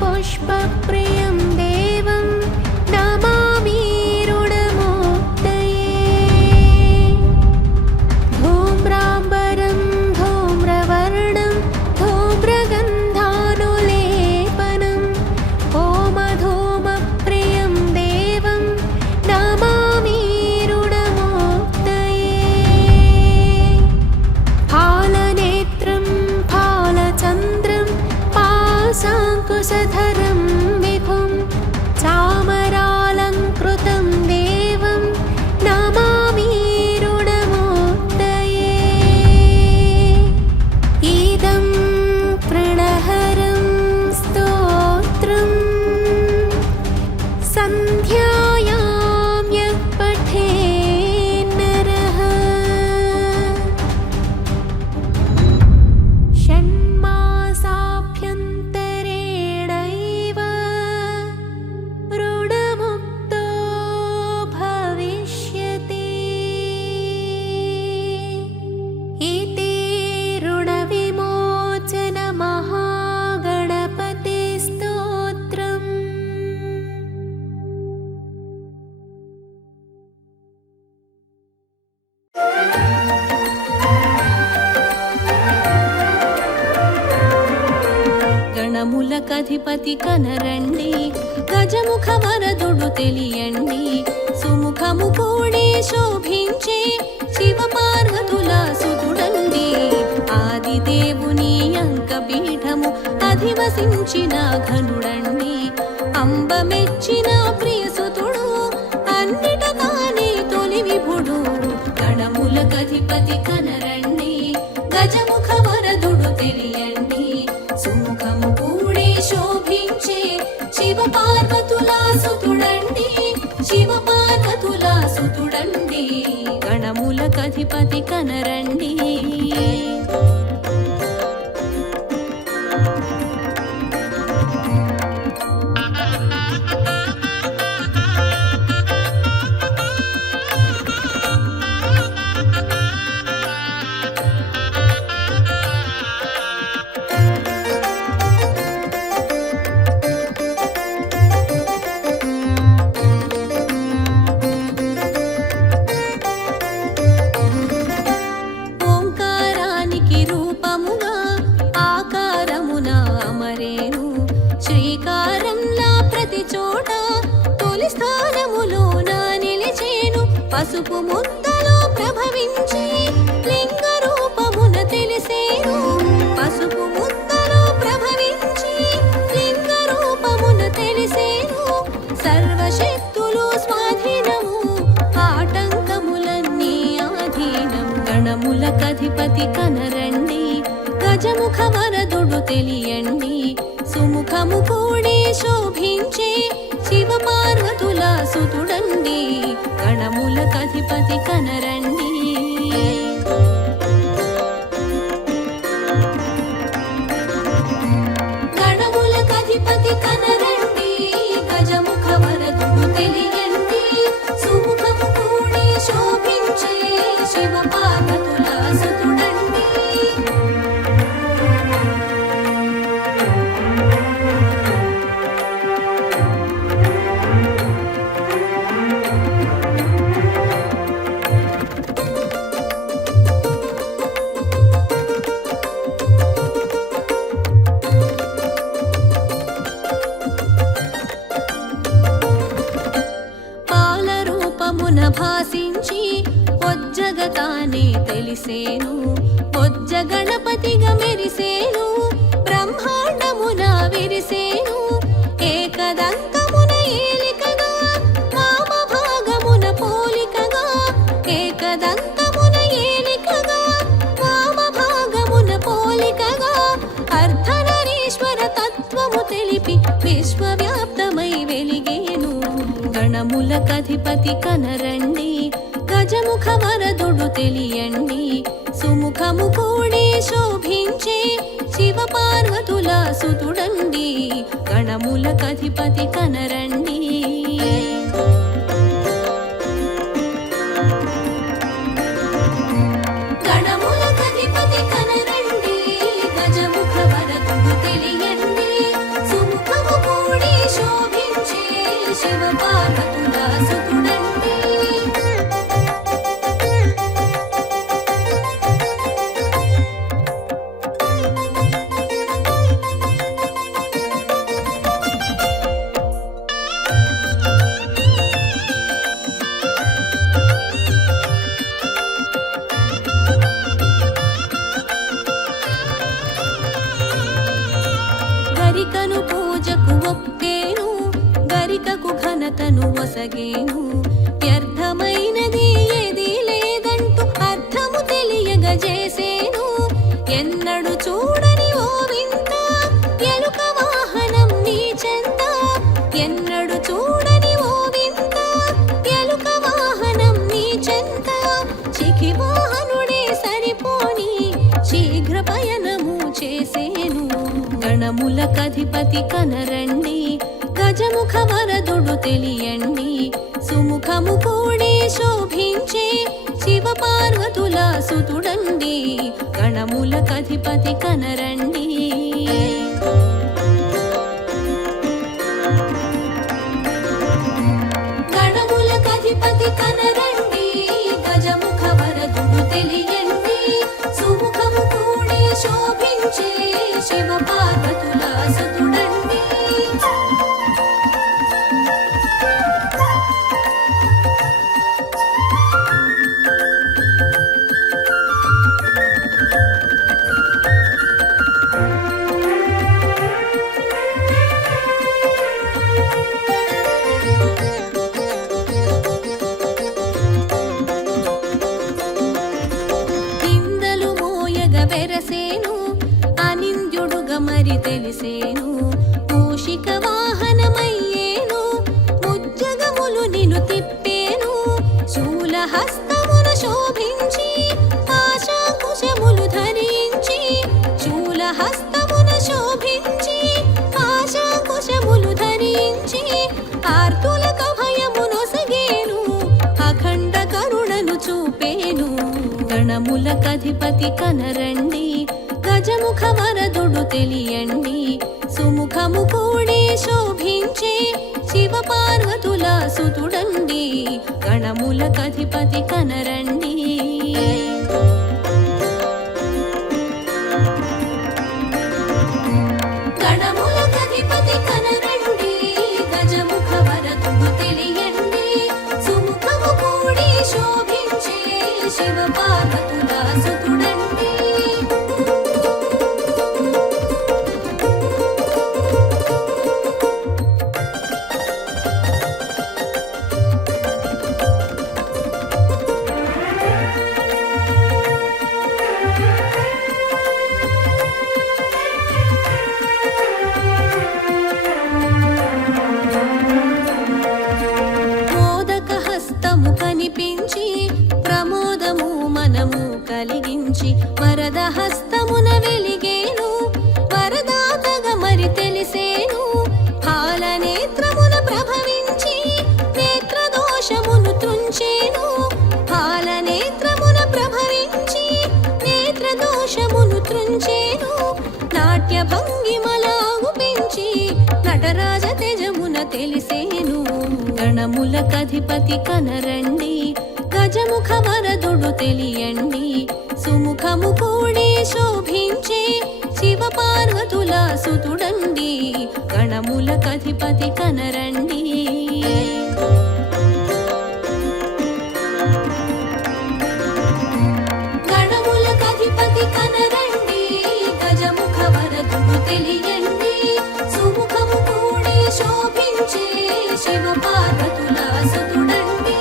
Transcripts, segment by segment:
पुष्पप्रियं देवं नमामि रुणमुक्तये धूम्राम्बरं धूम्रवर्णं धूम्रगन्धानुलेपनं होमधूमप्रियं देवं नमामि रुणमुक्तये फालनेत्रं फालचन्द्रं पाशाङ्कुशधरं विभुं चामरालङ्कृतं देवं नमामि रुणमुक्तये इदं प्रणहरं स्तोत्रं सन्ध्यायां यः पठेन्नरः षण्मासाभ्यन्तरेणैव ऋणमुक्तो भविष्यति इति ऋणविमोचनमहागणपतिस्तोत्रम्। గణములకధిపతి కనరండి గజముఖ వరదుడు తెలియండి సుముఖము కూడి శోభించే శివ పార్వతుల సుతుడండి ఆదిదేవుని అంకపీఠము అధివసించిన ఘనుడండి అంబ మెచ్చిన ప్రియసుతుడు అన్నిట తానే తొలి విభుడు గణములకధిపతి కనరండి గజముఖ వరదుడు తెలియండి సుముఖము కూడి శోభించే శివ పార్వతుల సుతుడండి శివ పార్వతుల సుతుడండి గణములకధిపతి కనరండి ఓంకారానికి రూపముగా ఆకారమున అమరేను శ్రీకారంలా ప్రతి చోట తొలి స్థానములోన నిలిచేను పసుపు ముద్దలో ప్రభవించి లింగ రూపమున తెలిసేను పసుపు ముద్దలో ప్రభవించి లింగ రూపమున తెలిసేను సర్వశక్తులు స్వాధీనము ఆటంకములన్నీ ఆధీనం గణములకధిపతి కనరండి గజముఖ వరదుడు తెలియండి సుముఖము కూడి శోభించే శివ పార్వతుల సుతుడండి గణములకధిపతి కనరండి గణములకధిపతి కనరండి గజముఖ వరదుడు తెలియండి సుముఖము కూడి శోభించే శివ పార్వతుల సుతుడండి పాలరూపమున భాసించి పొజ్జగతానే తెలిసేను పొజ్జ గణపతిగా మెరిసేను బ్రహ్మాండమున విరిసేను ఏకదంతమున ఏలికగా వామ భాగమున పోలికగా ఏకదంతమున ఏలికగా వామ భాగమున పోలికగా అర్ధనరీశ్వర తత్వము తెలిపి విశ్వవ్యాప్తమై వెలిగేను గణములకధిపతి కనరండి గజముఖ వరదుడు తెలియండి సుముఖము కూడి శోభించే శివ పార్వతుల సుతుడండి గణములకధిపతి కనరండి గణములకధిపతి కనరండి గజముఖ వరదుడు తెలియండి సుముఖము పూజకు ఒప్పేను గరికకు ఘనతను ఒసగేను వ్యర్థమైనది ఏది లేదంటూ అర్థము తెలియగజేసేను ఎన్నడు చూడని ఓ వింత ఎలుక వాహనం నీ చెంత ఎన్నడు చూడని ఓ వింత ఎలుక వాహనం నీ చెంత చికి వాహనుడే సరిపోని శీఘ్ర పయనము చేసేను గణములకధిపతి కనరండి గజముఖ వరదుడు తెలియండి సుముఖము కూడి శోభించే శివ పార్వతుల సుతుడండి గణములకధిపతి కనరండి గణములకధిపతి కనరండి గజముఖ వరదుడు తెలియండి సుముఖము కూడి శోభించే శివ పార్వతుల సుతుడండి నిందలు మోయగ వెరసేను అనింద్యుడుగ మరి తెలిసేను మూషిక వాహనమయ్యేను ముజ్జగములు నిన్ను తిప్పేను శూలహస్తమున శోభించి ఆశాకుశములు ధరించి శూలహస్తమున శోభించి ఆశాకుశములు ధరించి ఆర్తులకు భయమునొసగేను అఖండ కరుణను చూపేను గణములకధిపతి కనరండి గజముఖ వరదుడు తెలియండి సుముఖము కూడి శోభించే శివ పార్వతుల సుతుడండి గణములకధిపతి కనరండి గణములకధిపతి కనరండి గజముఖ వరదుడు తెలియండి సుముఖము కూడి శోభించే శివ పార్వతుల సుతుడండి మోదక హస్తము కనిపించి ప్రమోదము మనము కలిగించి వరద హస్తమున వెలిగేను వరదాతగా మరి తెలిసేను హాల నేత్రమున ప్రభవించి నేత్రదోషమును తుంచేను హాల నేత్రమున ప్రభవించి నేత్రదోషమును త్రుంచేను నాట్య భంగిమలాగు పెంచి నటరాజ తేజమున తెలిసేను గణములకధిపతి కనరండి గజముఖ వరదుడు తెలియండి సుముఖము కూడి శోభించే శివ పార్వతుల సుతుడండి గణములకధిపతి కనరండి గణములకధిపతి కనరండి గజముఖ వరదుడు తెలియండి సుముఖము కూడి శోభించే శివ పార్వతుల సుతుడండి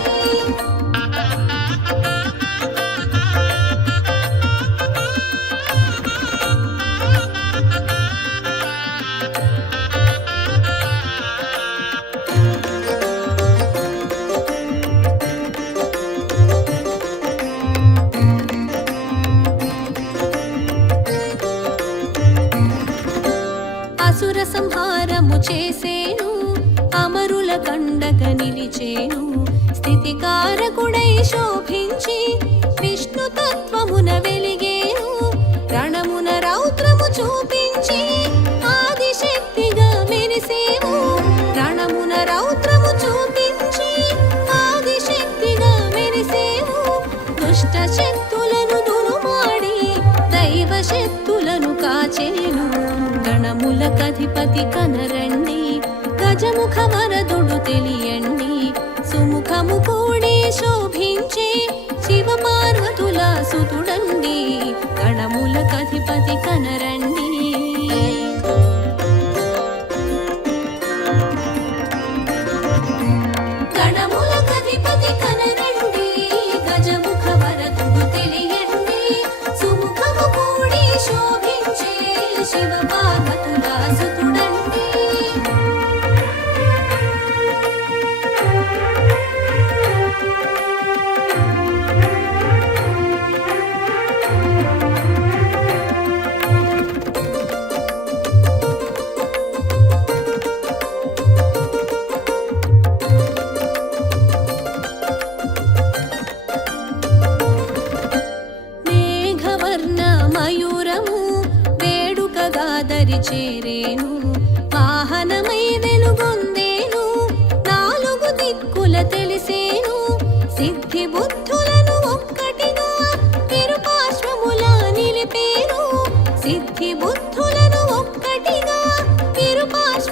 అసుర సంహారము చేసేను అమరుల కండగ నిలిచేను స్థితికారకుడై శోభించి విష్ణు తత్వమున వెలిగేను రణమున రౌద్రము చూపించి ఆదిశక్తిగా మెరిసేవు రణమున రౌద్రము చూపించి ఆదిశక్తిగా మెరిసేవు దుష్ట శక్తులను దురుమాడి దైవ శక్తులను కాచేను గణములకధిపతి కనరండి గజముఖ వరదుడు తెలియండి సుముఖము కూడి శోభించే శివ పార్వతుల సుతుడండి గణములకధిపతి కనరండి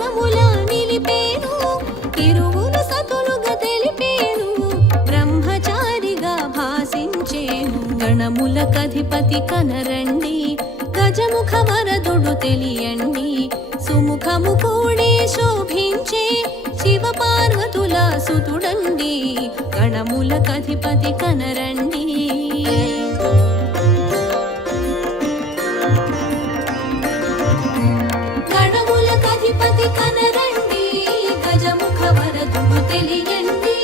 పరముల నిలిపేను, ఇరువురు సతులుగా తెలిపేను, బ్రహ్మచారిగా భాసించేను. గణములకధిపతి కనరండి, గజముఖ వరదుడు తెలియండి, సుముఖము కూడి శోభించే శివ పార్వతుల సుతుడండి. గణములకధిపతి కనరండి. గణములకధిపతి కనరండి, గజముఖ వరదుడు తెలియండి,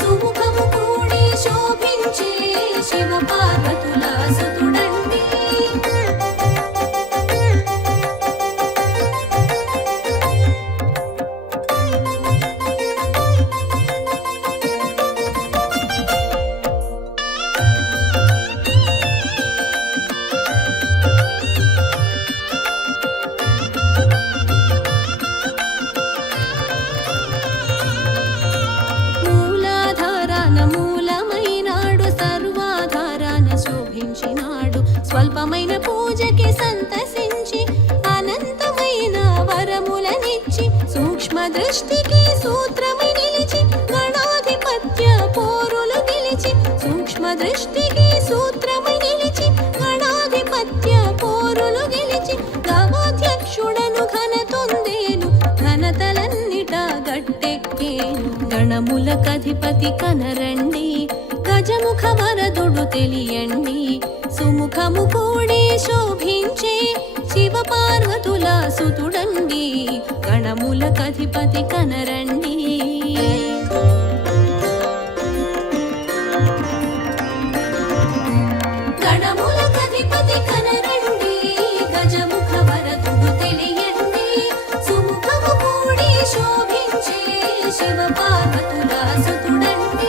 సుముఖము కూడి శోభించే శివ పార్వతుల సుతుడండి. స్వల్పమైన పూజకి సంతసించి అనంతమైన వరములనిచ్చి సూక్ష్మ దృష్టికి సూత్రమై నిలిచి గణాధిపత్య పోరులు గెలిచి, సూక్ష్మ దృష్టికి సూత్రమై నిలిచి గణాధిపత్య పోరులు గెలిచి, గవాధ్యక్షుడను ఘనతొందేను, ఘనతలన్నిట గట్టెక్కేను. గణములకధిపతి కనరండి, గజముఖ వరదుడు తెలియండి, సుముఖము కూడి శోభించే శివ పార్వతుల సుతుడండి. గణములకధిపతి కనరండి. గణములకధిపతి కనరండి, గజముఖ వరదుడు తెలియండి, సుముఖము కూడి శోభించే శివ పార్వతుల సుతుడండి.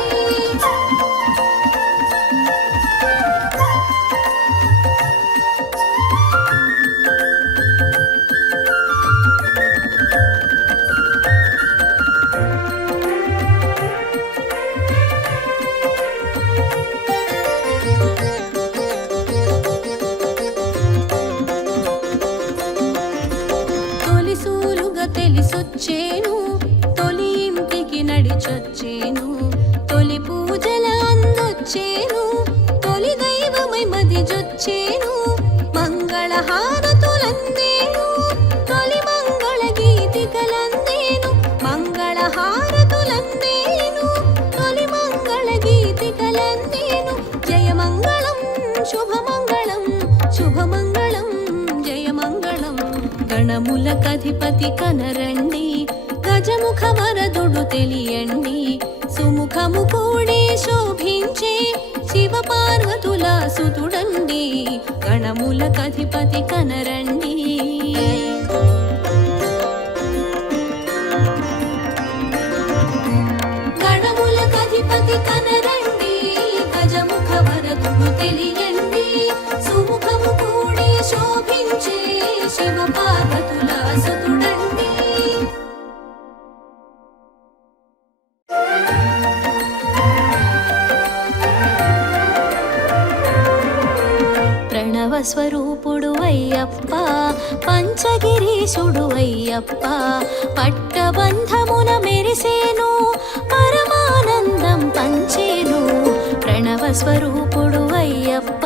తెలిసొచ్చేను, తొలి ఇంటికి నడిచొచ్చేను, తొలి పూజల అందొచ్చేను, తొలి దైవమై మదిజొచ్చేను, మంగళ హారతులందేను, తొలి మంగళ గీతికలందేను, మంగళ హారతులందేను, తొలి మంగళ గీతికలందేను. జయమంగళం శుభమంగళం, శుభమంగళం జయమంగళం. గణములకధిపతి కనరండి, గజముఖ వరదుడు తెలియండి, సుముఖము కూడి శోభించే శివ పార్వతుల సుతుడండి. గణములకధిపతి కనరండి. గణములకధిపతి కనరండి, గజముఖ వరదుడు తెలియండి, సుముఖము కూడి శోభించే శివ పార్వతుల సుతుడండి. ప్రణవ స్వరూపుడు అయ్యప్ప, పంచగిరీశుడు అయ్యప్ప, పట్టబంధమున మెరిసేను, పరమానందం పంచేను. ప్రణవ స్వరూపుడు అయ్యప్ప,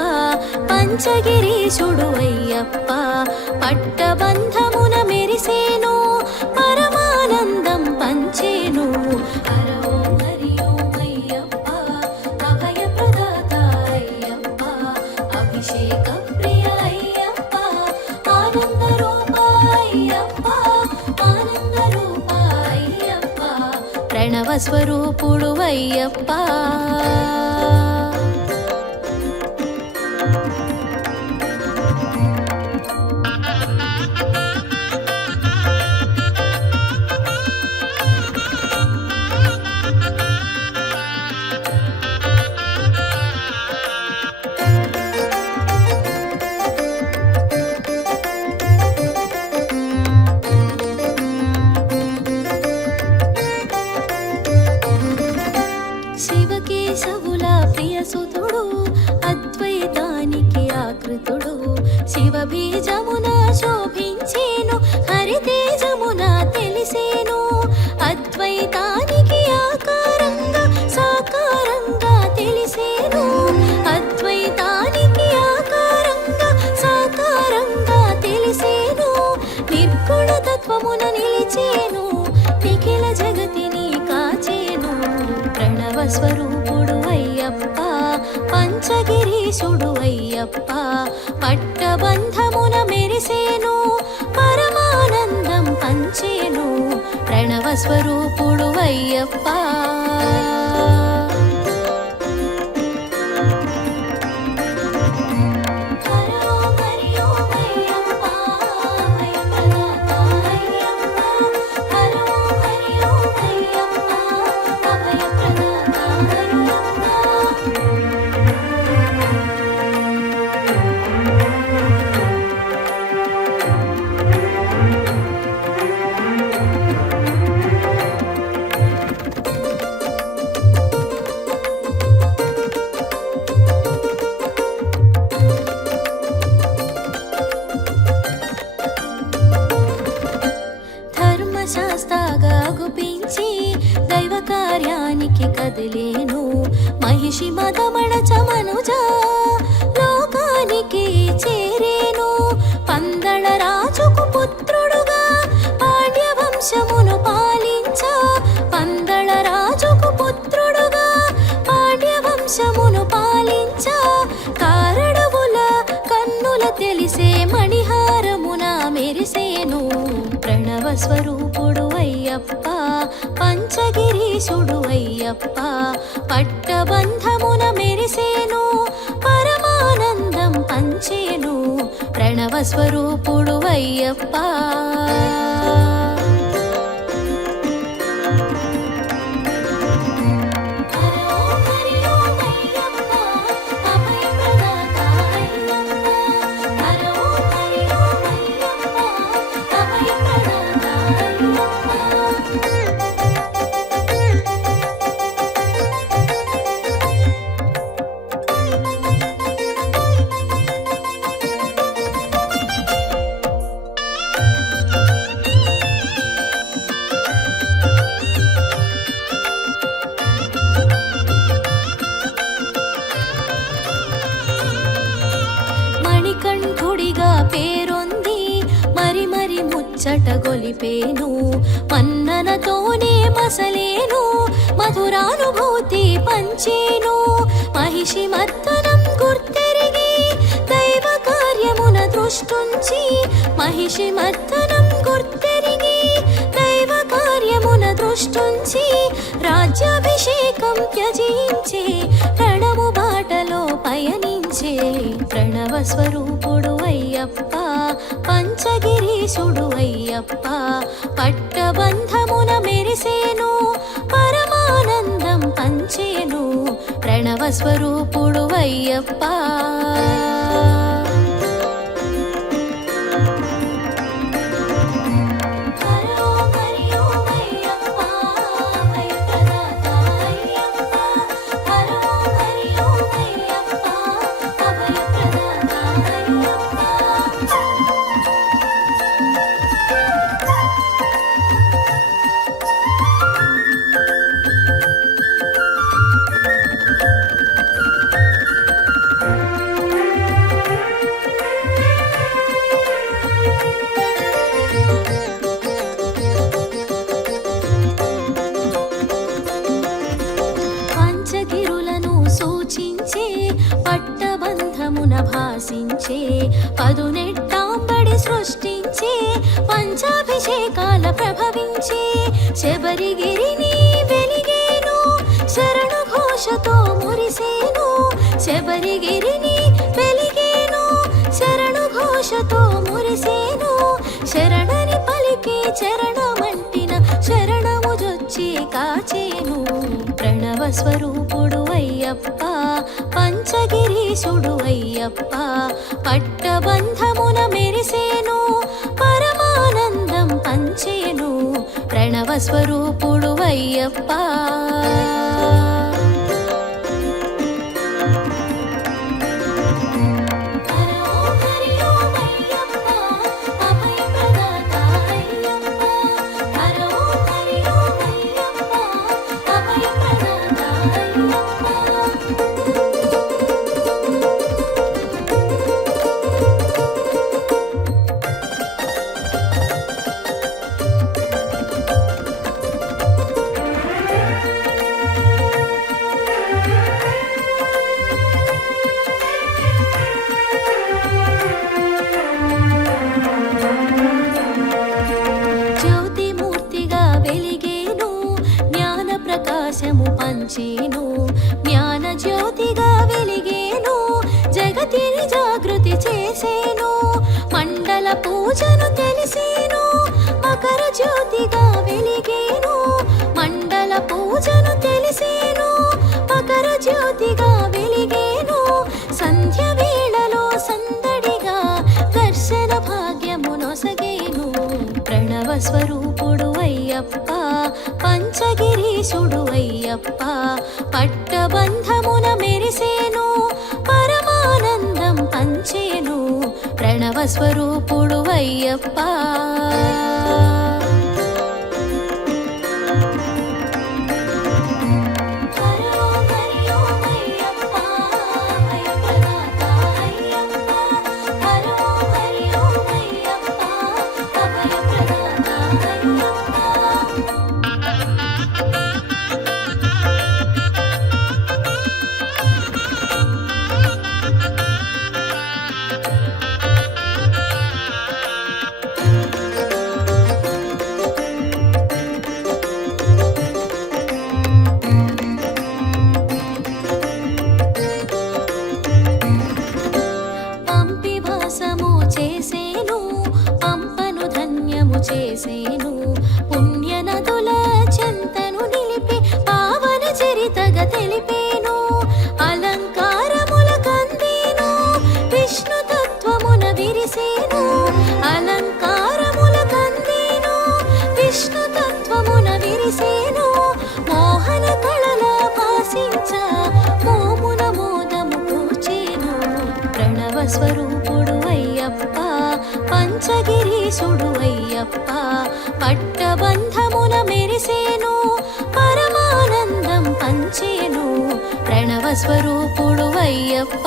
పంచగిరీశుడు అయ్యప్ప, పట్టబంధమున మెరిసేను, పరమానందం పంచేను. హర ఓం హరి ఓం అయ్యప్ప, అభయ ప్రదాత అయ్యప్ప, అభిషేక ప్రియ అయ్యప్ప, ఆనంద రూప అయ్యప్ప, ఆనంద రూప అయ్యప్ప, ప్రణవ స్వరూపుడు అయ్యప్ప. శివకేశవుల ప్రియసుతుడు, అద్వైతానికి ఆకృతుడు, శివ బీజమున శోభించేను, హరితేజమున తెలిసి నిఖిల జగతిని కాచేను ప్రణవ స్వరూపుడు అయ్యప్ప పంచగిరీశుడు అయ్యప్ప పట్టబంధమున మెరిసేను పరమానందం పంచేను ప్రణవ స్వరూపుడు అయ్యప్ప శాస్త్రగా గుపించి దైవ కార్యానికి కదిలేను మహిషి మదమడచ మనుజ లోకానికి చేరేను పందళ రాజుకు పుత్రుడుగా పాండ్య వంశమును పాలించ పందళ రాజుకు పుత్రుడుగా పాండ్య వంశమును పాలించ కారడవుల కన్నుల తెలిసే మణిహారమున మెరిసేను ప్రణవ స్వరూపుడు అయ్యప్ప పంచగిరీశుడు అయ్యప్ప పట్టబంధమున మెరిసేను పరమానందం పంచేను ప్రణవ స్వరూపుడు అయ్యప్ప పేరొంది మరి మరి ముచ్చట గొలిపేను మన్ననతోనే మసలేను మధురానుభూతి పంచేను మహిషి మర్దనం గుర్తెరిగి దైవ కార్యమున దృష్టుంచి మహిషి మర్దనం గుర్తెరిగి దైవ కార్యమున దృష్టుంచి రాజ్యాభిషేకం త్యజించే ప్రణవు బాటలో పయనించే ప్రణవ స్వరూపుడు అయ్యప్ప పంచగిరీశుడు అయ్యప్ప పట్టబంధమున మెరిసేను పరమానందం పంచేను ప్రణవ స్వరూపుడు అయ్యప్ప భాసించే పదునెట్టాంబడి సృష్టించే పంచాభిషేకాల ప్రభవించే శబరిగిరిని వెలిగేను శరణు ఘోషతో మురిసేను శబరిగిరిని వెలిగేను శరణు ఘోషతో మురిసేను శరణని పలికి చరణమంటిన శరణము జొచ్చి కాచేను ప్రణవ స్వరూపుడు అయ్యప్ప పంచగిరీశుడు అయ్యప్ప పట్టబంధమున మెరిసేను పరమానందం పంచేను ప్రణవ స్వరూపుడు అయ్యప్ప వెలిగేను, జ్ఞాన ప్రకాశము పంచేను, జ్ఞాన జ్యోతిగా వెలిగేను, జగతిని జాగృతి చేసేను, మండల పూజను తెలిసేను, మకర జ్యోతిగా వెలిగేను, మండల పూజను తెలిసేను, మకర జ్యోతిగా వెలిగేను, సంధ్య వేళలో సందడిగా దర్శన భాగ్యము నొసగేను, ప్రణవ స్వరూపుడు అయ్యప్ప, పంచగిరీశుడు అయ్యప్ప, పట్టబంధమున మెరిసేను, పరమానందం పంచేను, ప్రణవ స్వరూపుడు అయ్యప్ప. చేసేను, పుణ్యనదుల చెంతను నిలిపి పావన చరితగా తెలిపేను, అలంకారముల కందేను, విష్ణు తత్వమున విరిసేను, అలంకారముల కందేను, విష్ణు తత్వమున విరిసేను, మోహన కళల భాసించ మోమున మోదము కూర్చేను, ప్రణవ స్వరూపుడు అయ్యప్ప, పంచగిరీశుడు అయ్యప్ప, పట్టబంధమున మెరిసేను, పరమానందం పంచేను, ప్రణవ స్వరూపుడు అయ్యప్ప.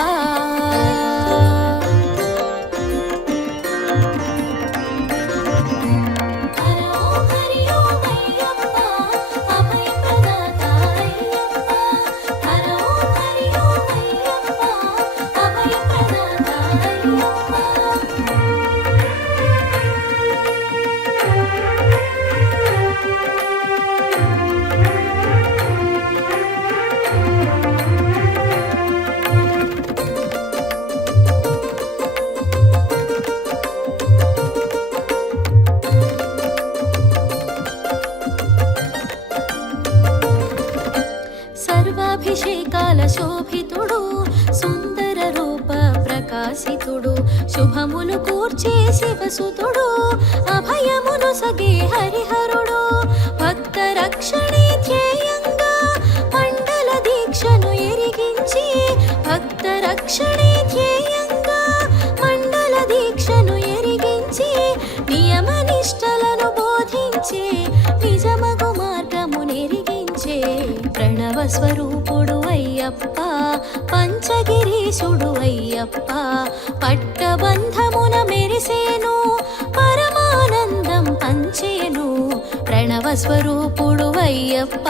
సర్వాభిషేకాల శోభితుడు, సుందర రూప ప్రకాశితుడు, శుభములు కూర్చే శివసుతుడు, అభయమును సగే హరిహరుడు, భక్త రక్షణే ధ్యేయంగా మండల దీక్షను ఎరిగించి, భక్త రక్షణే ధ్యేయంగా మండల దీక్షను ఎరిగించి, నియమ నిష్టలను బోధించే నిజమగు మార్గము నెరిగించే, ప్రణవ స్వరూపుడు అయ్యప్ప, పంచగిరీశుడు అయ్యప్ప, పట్టబంధమున మెరిసేను, పరమానందం పంచేను, ప్రణవ స్వరూపుడు అయ్యప్ప.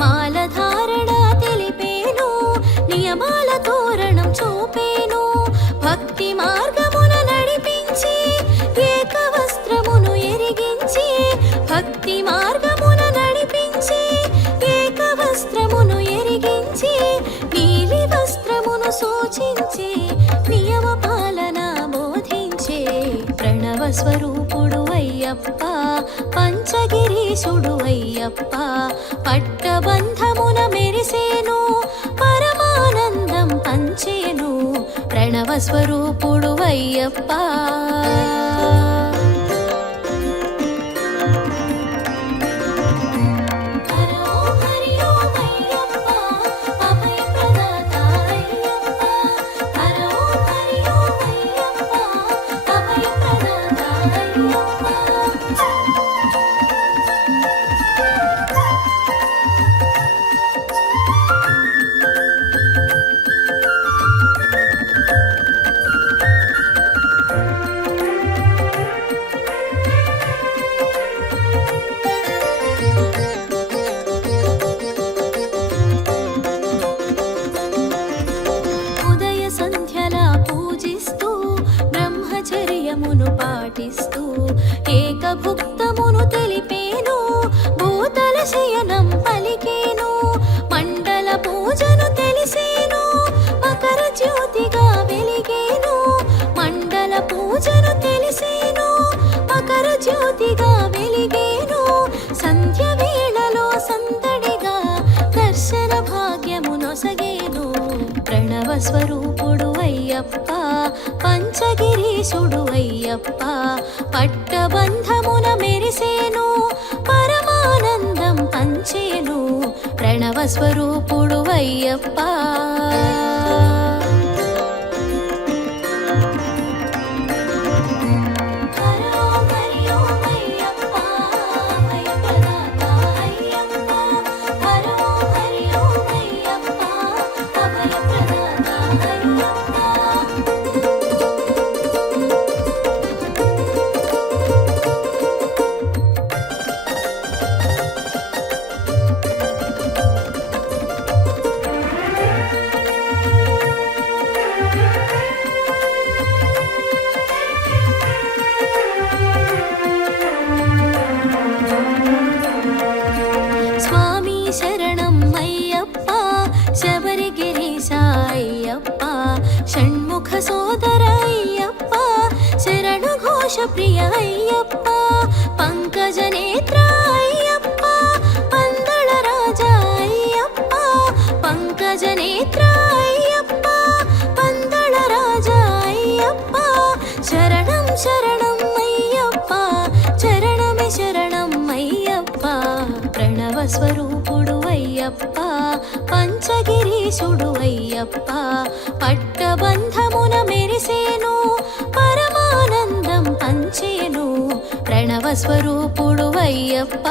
మాలధారణ తెలిపేను, నియమాల తోరణం చూపేను, భక్తి మార్గమున నడిపించి, ఏక వస్త్రమును ఎరిగించి, భక్తి మార్గమున నడిపించి, ఏక వస్త్రమును ఎరిగించి, నీలి వస్త్రమును సూచించి, నియమ పాలన బోధించే, ప్రణవ స్వరూపుడు అయ్యప్ప, పంచగిరీశుడు అయ్యప్ప, పట్టబంధమున మెరిసేను, పరమానందం పంచేను, ప్రణవ స్వరూపుడు అయ్యప్ప. జ్యోతిగా వెలిగేను సంధ్య వేళలో సందడిగా దర్శన భాగ్యము నొసగేను ప్రణవ స్వరూపుడు అయ్యప్ప పంచగిరీశుడు అయ్యప్ప పట్టబంధమున మెరిసేను పరమానందం పంచేను ప్రణవ స్వరూపుడు అయ్యప్ప స్వామి శరణం అయ్యప్ప శబరిగిరీశ అయ్యప్ప షణ్ముఖ సోదర అయ్యప్ప శరణు ఘోష ప్రియ అయ్యప్ప పంకజ నేత్ర అయ్యప్ప పందళ రాజా అయ్యప్ప పంకజ నేత్ర అయ్యప్ప పందళ రాజా అయ్యప్ప శరణం శరణం అయ్యప్ప చరణమే శరణం అయ్యప్ప ప్రణవ స్వరూపుడు అయ్యప్ప పంచగిరీశుడు అయ్యప్ప పట్టబంధమున మెరిసేను పరమానందం పంచేను ప్రణవ స్వరూపుడు అయ్యప్ప